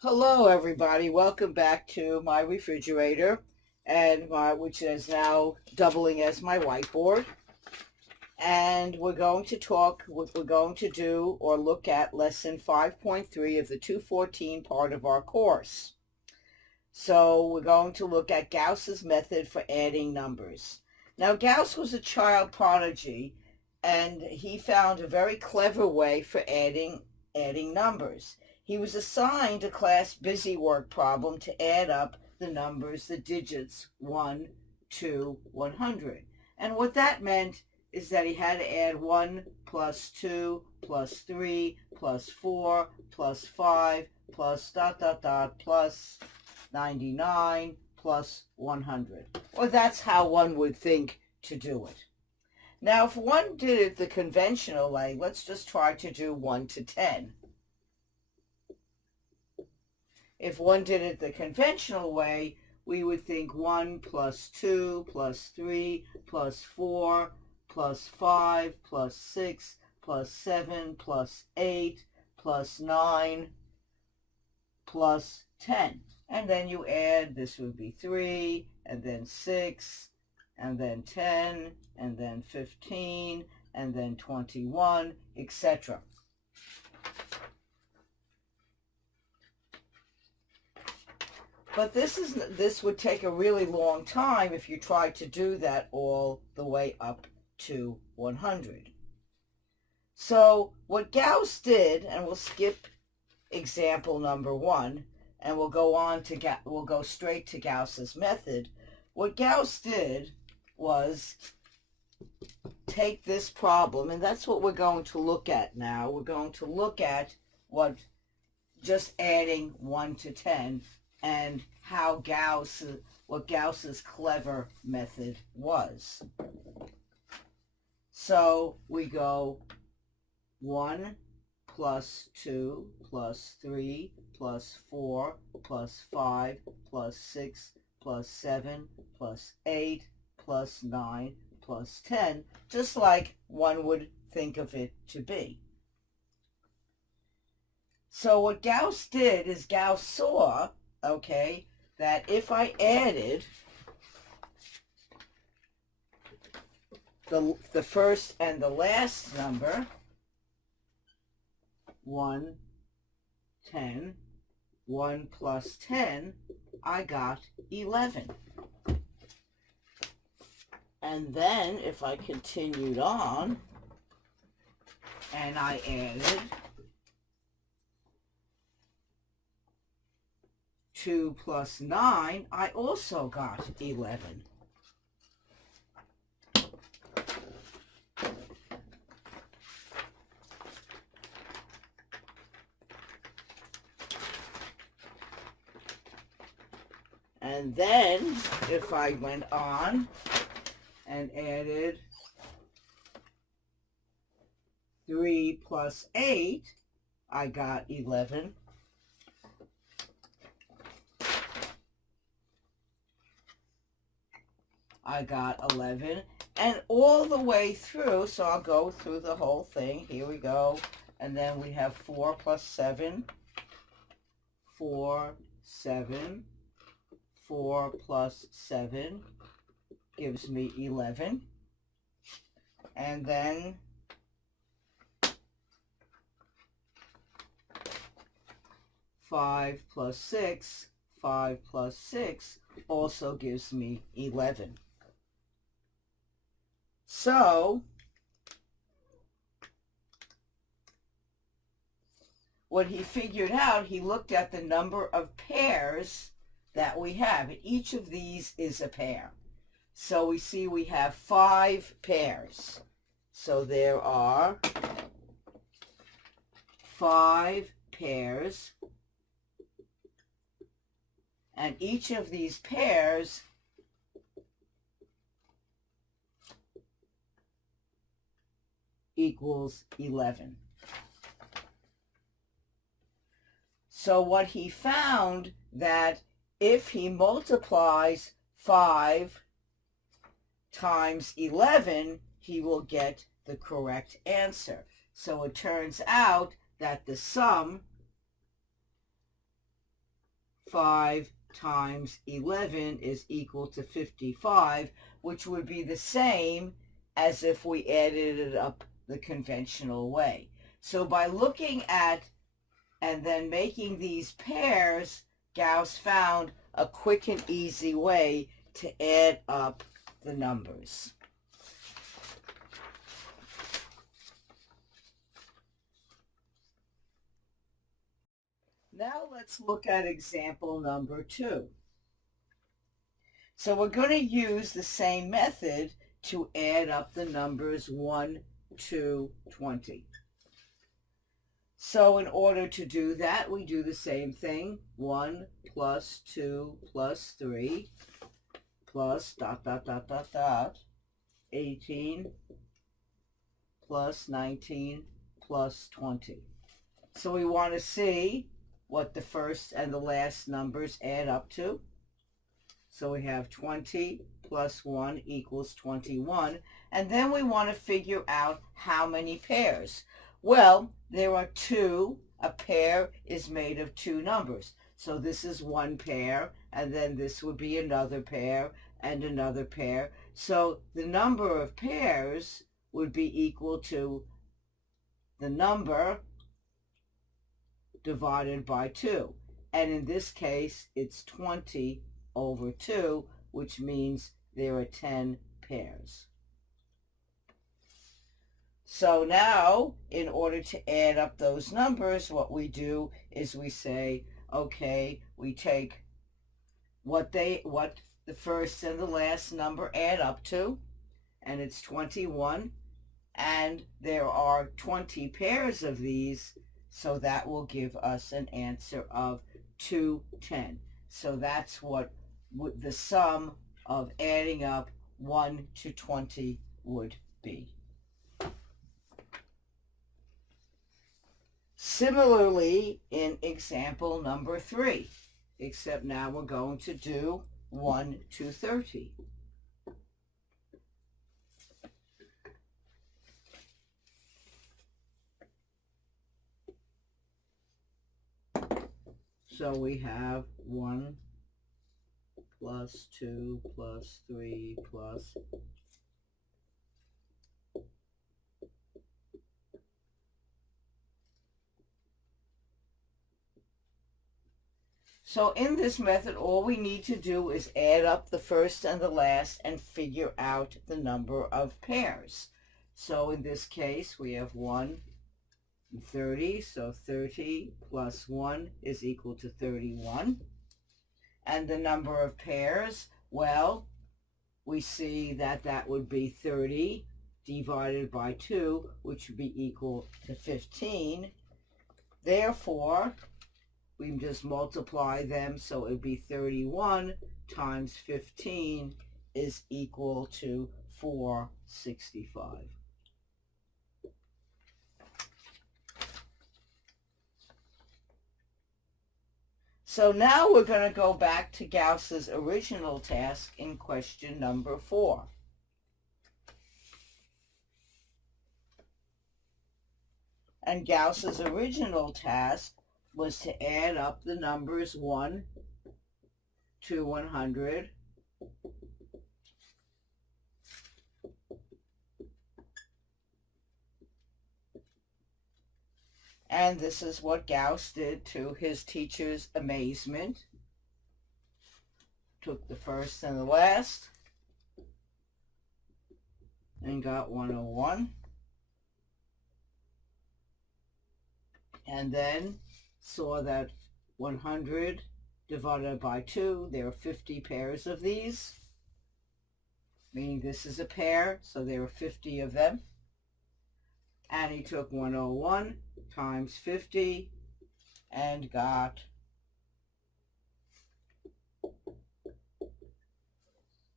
Hello, everybody. Welcome back to my refrigerator, which is now doubling as my whiteboard. And we're going to talk. We're going to do or look at lesson 5.3 of the 214 part of our course. So we're going to look at Gauss's method for adding numbers. Now, Gauss was a child prodigy, and he found a very clever way for adding numbers. He was assigned a class busy work problem to add up the numbers, the digits 1 to 100. And what that meant is that he had to add 1 plus 2 plus 3 plus 4 plus 5 plus ... plus 99 plus 100. Or that's how one would think to do it. Now, if one did it the conventional way, let's just try to do 1 to 10. If one did it the conventional way, we would think 1 plus 2 plus 3 plus 4 plus 5 plus 6 plus 7 plus 8 plus 9 plus 10. And then you add, this would be 3, and then 6, and then 10, and then 15, and then 21, etc. But this would take a really long time if you tried to do that all the way up to 100. So what Gauss did, and we'll skip example number 1, and we'll go straight to Gauss's method. What Gauss did was take this problem, and that's what we're going to look at now. We're going to look at just adding 1 to 10 and what Gauss's clever method was. So we go 1 plus 2 plus 3 plus 4 plus 5 plus 6 plus 7 plus 8 plus 9 plus 10, just like one would think of it to be. So what Gauss did is Gauss saw, that if I added the first and the last number, 1, 10, 1 plus 10, I got 11. And then if I continued on and I added 2 plus 9, I also got 11. And then if I went on and added 3 plus 8, I got 11. I got 11, and all the way through, so I'll go through the whole thing. Here we go. And then we have 4 plus 7, 4, 7, 4 plus 7 gives me 11. And then 5 plus 6, 5 plus 6 also gives me 11. So what he figured out, he looked at the number of pairs that we have. Each of these is a pair. So we see we have 5 pairs. So there are 5 pairs. And each of these pairs equals 11. So what he found, that if he multiplies 5 times 11, he will get the correct answer. So it turns out that the sum 5 times 11 is equal to 55, which would be the same as if we added it up the conventional way. So by looking at and then making these pairs, Gauss found a quick and easy way to add up the numbers. Now let's look at example number 2. So we're going to use the same method to add up the numbers 1 to 20. So in order to do that, we do the same thing. 1 plus 2 plus 3 plus ... 18 plus 19 plus 20. So we want to see what the first and the last numbers add up to. So we have 20 plus 1 equals 21. And then we want to figure out how many pairs. Well, there are two. A pair is made of two numbers. So this is one pair, and then this would be another pair and another pair. So the number of pairs would be equal to the number divided by 2. And in this case, it's 20 over 2, which means there are 10 pairs. So now, in order to add up those numbers, what we do is we say, okay, we take what the first and the last number add up to, and it's 21, and there are 20 pairs of these, so that will give us an answer of 210. So that's what the sum of adding up 1 to 20 would be. Similarly, in example number 3, except now we're going to do 1 to 30. So we have 1 plus 2 plus 3 plus . So in this method, all we need to do is add up the first and the last and figure out the number of pairs. So in this case, we have 1 and 30. So 30 plus 1 is equal to 31. And the number of pairs, well, we see that that would be 30 divided by 2, which would be equal to 15. Therefore, we just multiply them, so it would be 31 times 15 is equal to 465. So now we're going to go back to Gauss's original task in question number 4. And Gauss's original task was to add up the numbers 1 to 100, and this is what Gauss did to his teacher's amazement. Took the first and the last and got 101, and then saw that 100 divided by 2, there are 50 pairs of these, meaning this is a pair, so there are 50 of them. And he took 101 times 50 and got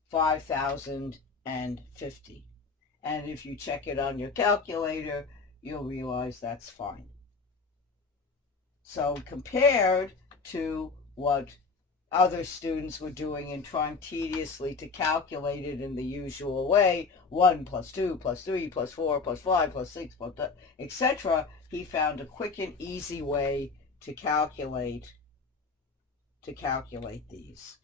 5,050. And if you check it on your calculator, you'll realize that's fine. So compared to what other students were doing and trying tediously to calculate it in the usual way, 1 plus 2 plus 3 plus 4 plus 5 plus 6, etc., he found a quick and easy way to calculate to calculate these.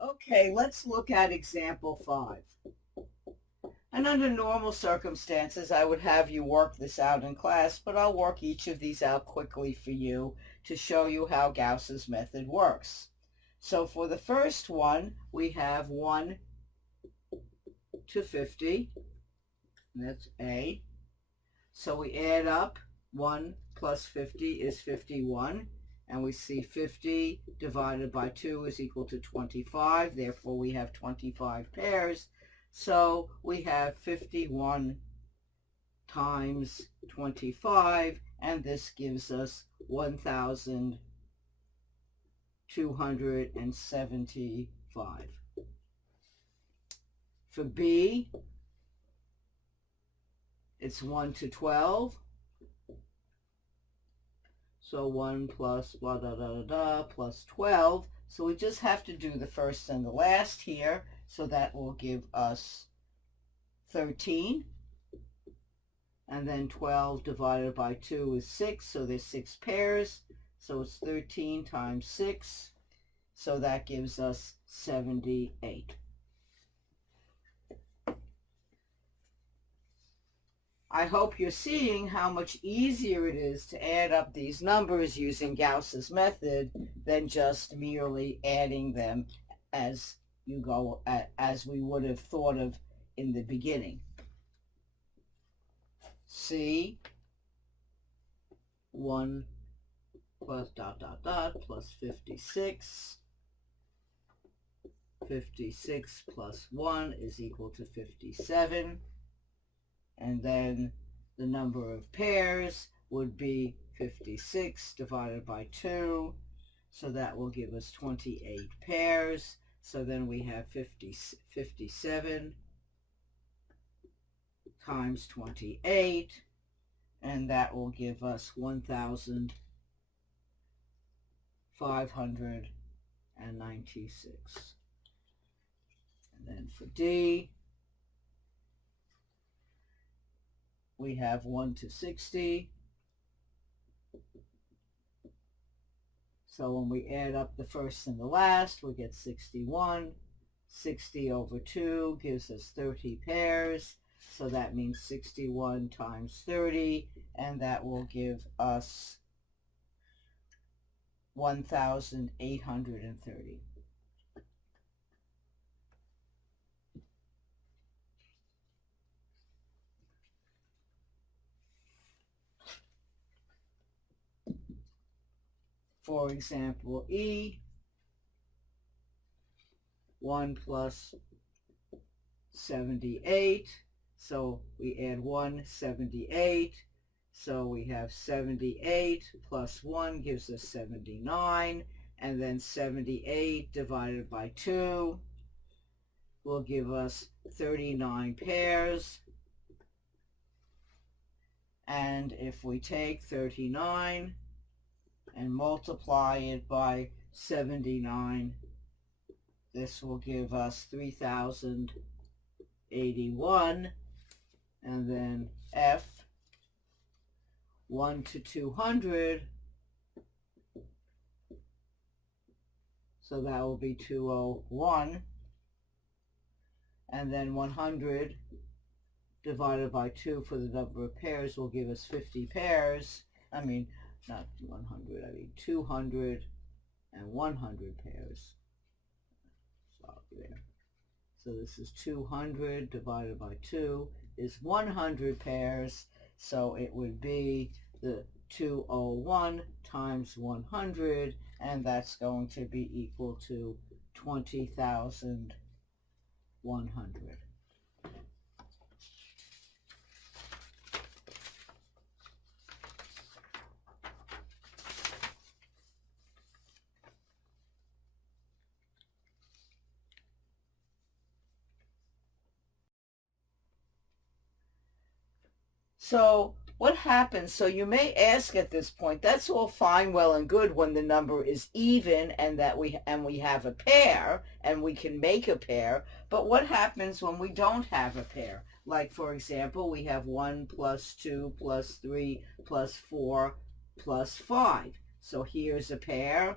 Okay, let's look at example 5. And under normal circumstances, I would have you work this out in class, but I'll work each of these out quickly for you to show you how Gauss's method works. So for the first one, we have 1 to 50, and that's A. So we add up, 1 plus 50 is 51, and we see 50 divided by 2 is equal to 25, therefore we have 25 pairs. So we have 51 times 25, and this gives us 1,275. For B, it's 1 to 12. So 1 plus blah, da, da, da, da, plus 12. So we just have to do the first and the last here. So that will give us 13. And then 12 divided by 2 is 6. So there's 6 pairs. So it's 13 times 6. So that gives us 78. I hope you're seeing how much easier it is to add up these numbers using Gauss's method than just merely adding them as you go, as we would have thought of in the beginning. C, 1 plus dot, dot, dot, plus 56. 56 plus 1 is equal to 57. And then the number of pairs would be 56 divided by 2. So that will give us 28 pairs. So then we have 57 times 28. And that will give us 1,596. And then for D, we have 1 to 60. So when we add up the first and the last, we get 61. 60 over 2 gives us 30 pairs. So that means 61 times 30, and that will give us 1,830. For example, E, 1 plus 78. So we add 1, 78. So we have 78 plus 1 gives us 79. And then 78 divided by 2 will give us 39 pairs. And if we take 39 and multiply it by 79, this will give us 3,081. And then F, 1 to 200, so that will be 201. And then 100 divided by 2 for the number of pairs will give us 50 pairs. I mean, not 100, I mean 200 and 100 pairs. Stop there. So this is 200 divided by 2 is 100 pairs. So it would be the 201 times 100, and that's going to be equal to 20,100. So what happens, so you may ask at this point, that's all fine, well and good when the number is even and we have a pair and we can make a pair, but what happens when we don't have a pair? Like, for example, we have 1 plus 2 plus 3 plus 4 plus 5. So here's a pair.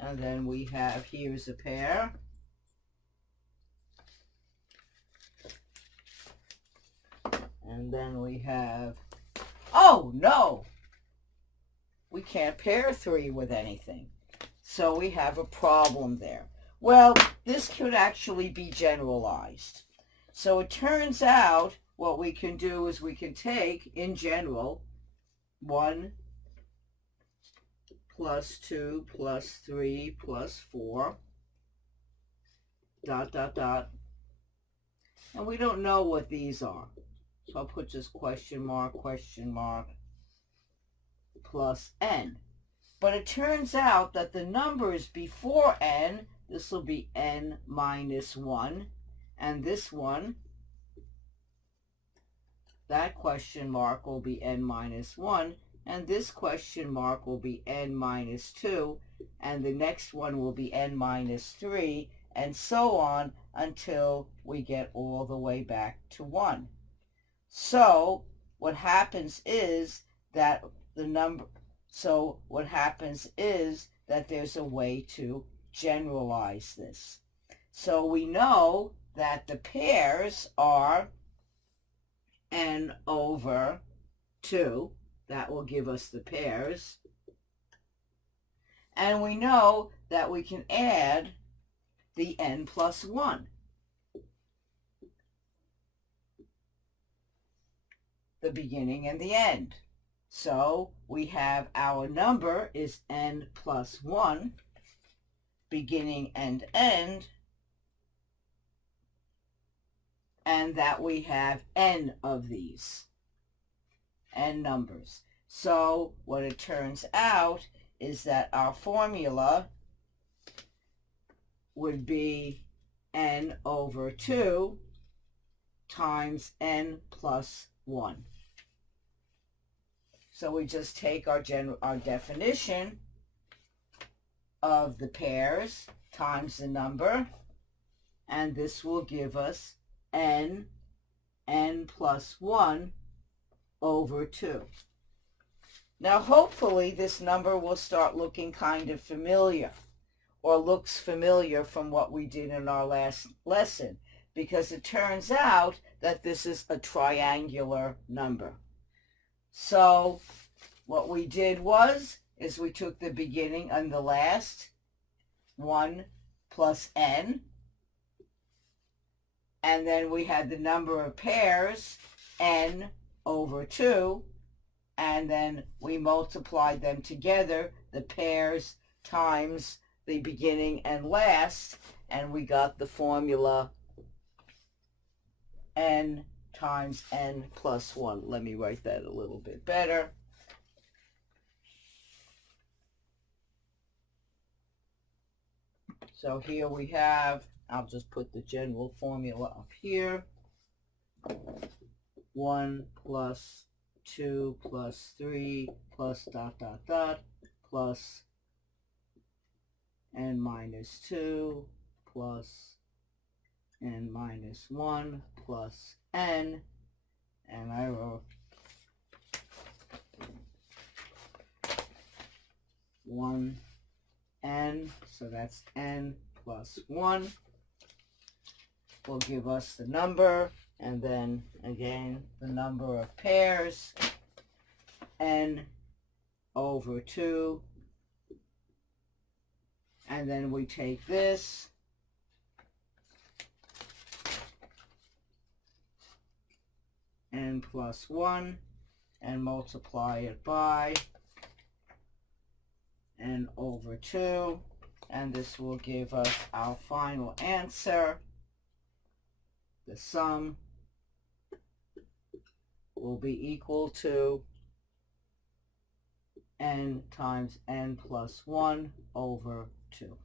And then we have, here's a pair. And then we have, oh no, we can't pair 3 with anything. So we have a problem there. Well, this could actually be generalized. So it turns out what we can do is we can take, in general, 1 plus 2 plus 3 plus 4, dot, dot, dot. And we don't know what these are. So I'll put just question mark, plus n. But it turns out that the numbers before n, this will be n minus 1, and this one, that question mark will be n minus 1, and this question mark will be n minus 2, and the next one will be n minus 3, and so on until we get all the way back to 1. So what happens is that there's a way to generalize this. So we know that the pairs are n over 2. That will give us the pairs. And we know that we can add the n plus 1. The beginning and the end. So we have our number is n plus 1, beginning and end, and that we have n of these, n numbers. So what it turns out is that our formula would be n over 2 times n plus 1. So we just take our definition of the pairs times the number, and this will give us n plus 1 over 2. Now hopefully this number will start looking kind of familiar, or looks familiar from what we did in our last lesson, because it turns out that this is a triangular number. So what we did is we took the beginning and the last, 1 plus n, and then we had the number of pairs, n over 2, and then we multiplied them together, the pairs times the beginning and last, and we got the formula n times n plus 1. Let me write that a little bit better. So here we have, I'll just put the general formula up here. 1 plus 2 plus 3 plus dot, dot, dot, plus n minus 2 plus n minus 1 plus n, and I wrote 1 n, so that's n plus 1 will give us the number, and then again the number of pairs, n over 2, and then we take this n plus 1 and multiply it by n over 2, and this will give us our final answer. The sum will be equal to n times n plus 1 over 2.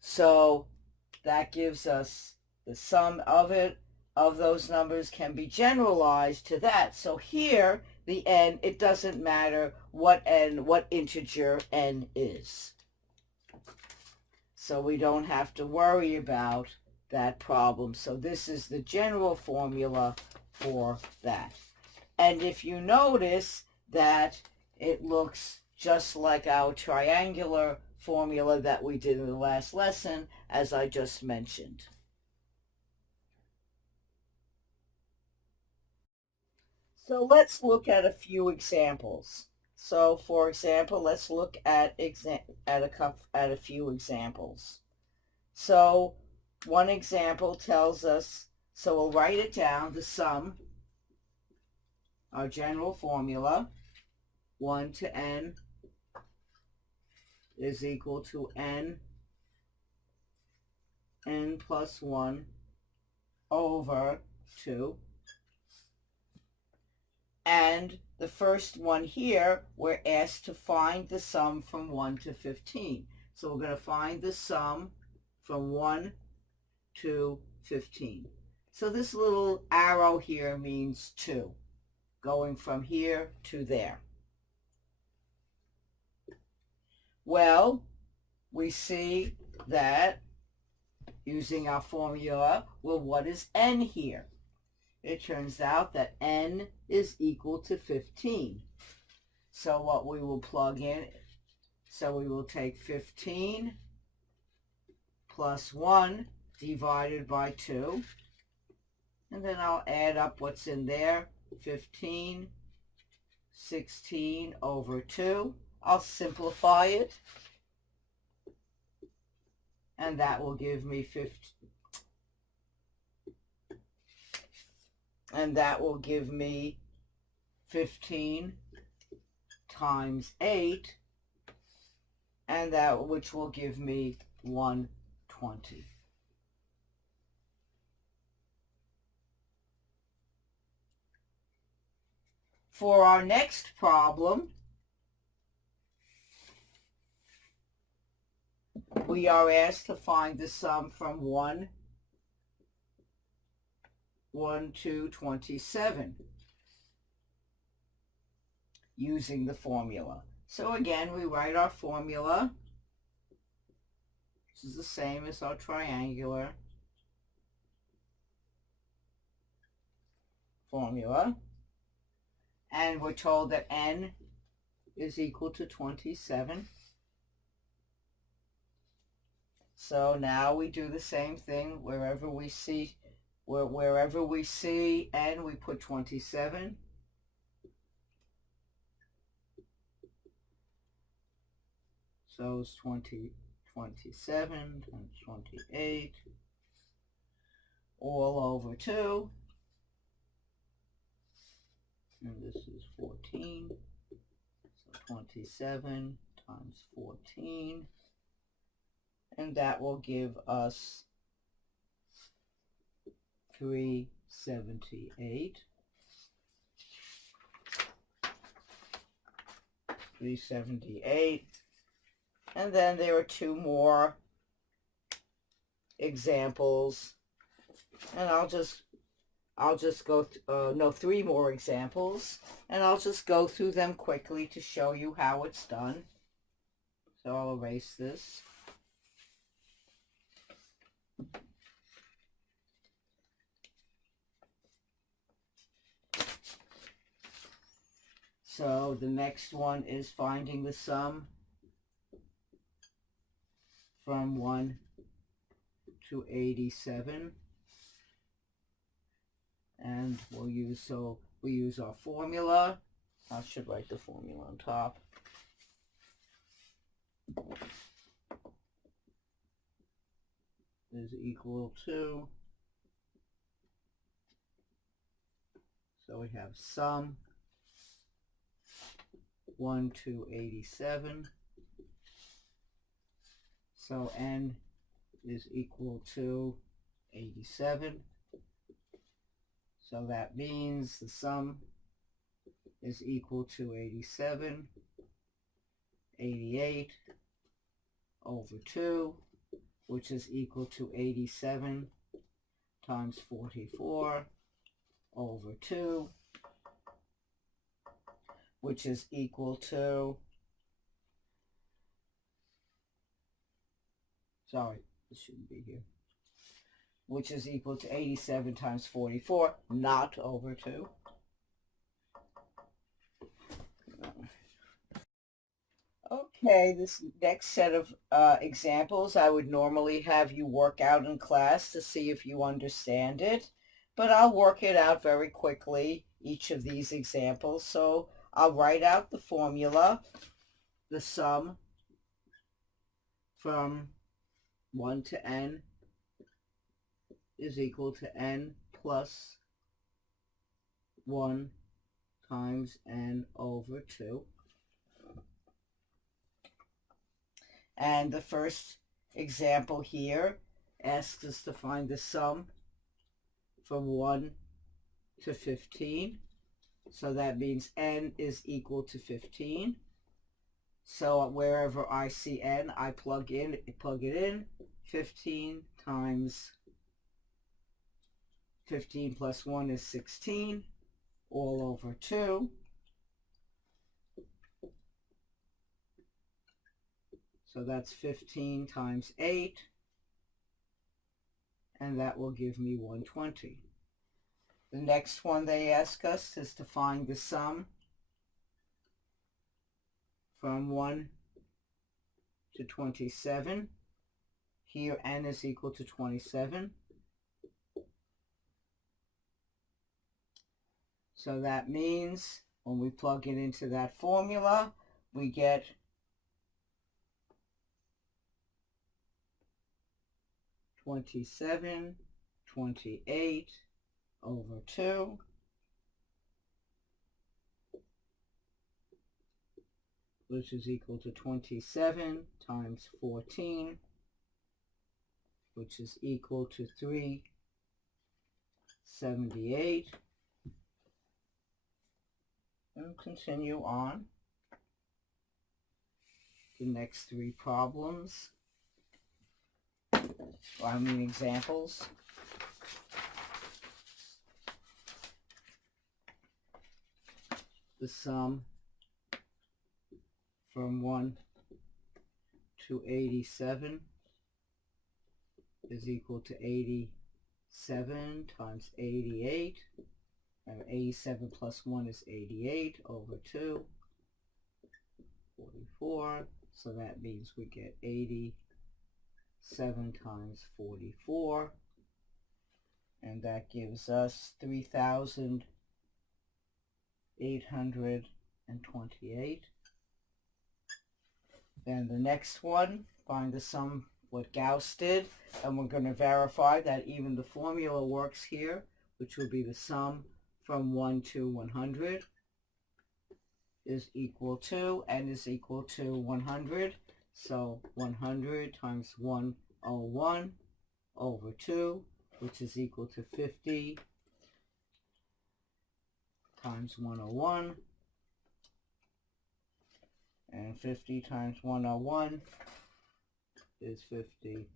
So that gives us the sum of it, of those numbers can be generalized to that. So here, the n, it doesn't matter what integer n is. So we don't have to worry about that problem. So this is the general formula for that. And if you notice that it looks just like our triangular formula that we did in the last lesson, as I just mentioned. So let's look at a few examples. So for example, let's look at a few examples. So one example tells us, so we'll write it down, the sum, our general formula, 1 to n is equal to n plus 1 over 2. And the first one here, we're asked to find the sum from 1 to 15. So we're going to find the sum from 1 to 15. So this little arrow here means 2, going from here to there. Well, we see that using our formula, well, what is n here? It turns out that n is equal to 15. So what we will plug in, so we will take 15 plus 1 divided by 2, and then I'll add up what's in there, 15, 16 over 2. I'll simplify it, and that will give me 15. And that will give me 15 times 8, and that which will give me 120. For our next problem, we are asked to find the sum from 1 to 27 using the formula. So again, we write our formula. This is the same as our triangular formula. And we're told that n is equal to 27. So now we do the same thing wherever we see n, we put 27. So it's 27 times 28 all over 2. And this is 14. So 27 times 14. And that will give us 378. 378. And then there are 2 more examples. And I'll just go, no, 3 more examples. And I'll just go through them quickly to show you how it's done. So I'll erase this. So the next one is finding the sum from 1 to 87. And we use our formula. I should write the formula on top. Is equal to, so we have sum 1 to 87. So n is equal to 87. So that means the sum is equal to 87, 88 over 2, which is equal to 87 times 44 over 2, which is equal to, sorry, this shouldn't be here, which is equal to 87 times 44, not over 2. Okay, this next set of examples I would normally have you work out in class to see if you understand it, but I'll work it out very quickly, each of these examples. So I'll write out the formula, the sum from 1 to n is equal to n plus 1 times n over 2. And the first example here asks us to find the sum from 1 to 15. So that means n is equal to 15. So wherever I see n, I plug it in. 15 times 15 plus 1 is 16, all over 2. So that's 15 times 8, and that will give me 120. The next one they ask us is to find the sum from 1 to 27. Here n is equal to 27. So that means when we plug it into that formula, we get 27, 28 over 2, which is equal to 27 times 14, which is equal to 378. And continue on the next 3 problems. Examples. The sum from 1 to 87 is equal to 87 times 88. And 87 plus 1 is 88 over 2, 44. So that means we get 87 times 44, and that gives us 3,828. Then the next one, find the sum, what Gauss did, and we're going to verify that even the formula works here, which will be the sum from 1 to 100 is equal to, n is equal to 100. So 100 times 101 over 2, which is equal to 50 times 101. And 50 times 101 is 50,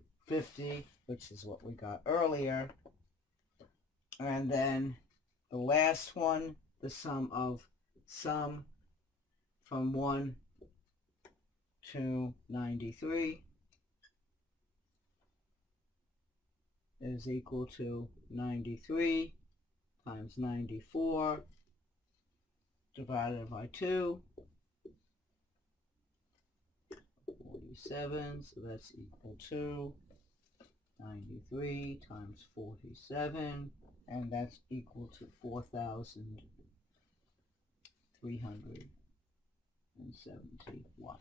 which is what we got earlier. And then the last one, the sum from 1 to 93 is equal to 93 times 94 divided by 2, 47, so that's equal to 93 times 47, and that's equal to 4,371.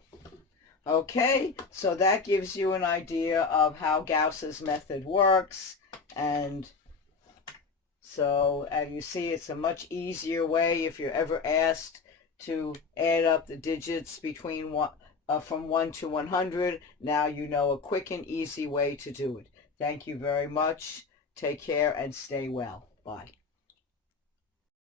Okay, so that gives you an idea of how Gauss's method works, and so you see it's a much easier way if you're ever asked to add up the digits between from 1 to 100. Now you know a quick and easy way to do it. Thank you very much. Take care and stay well. Bye.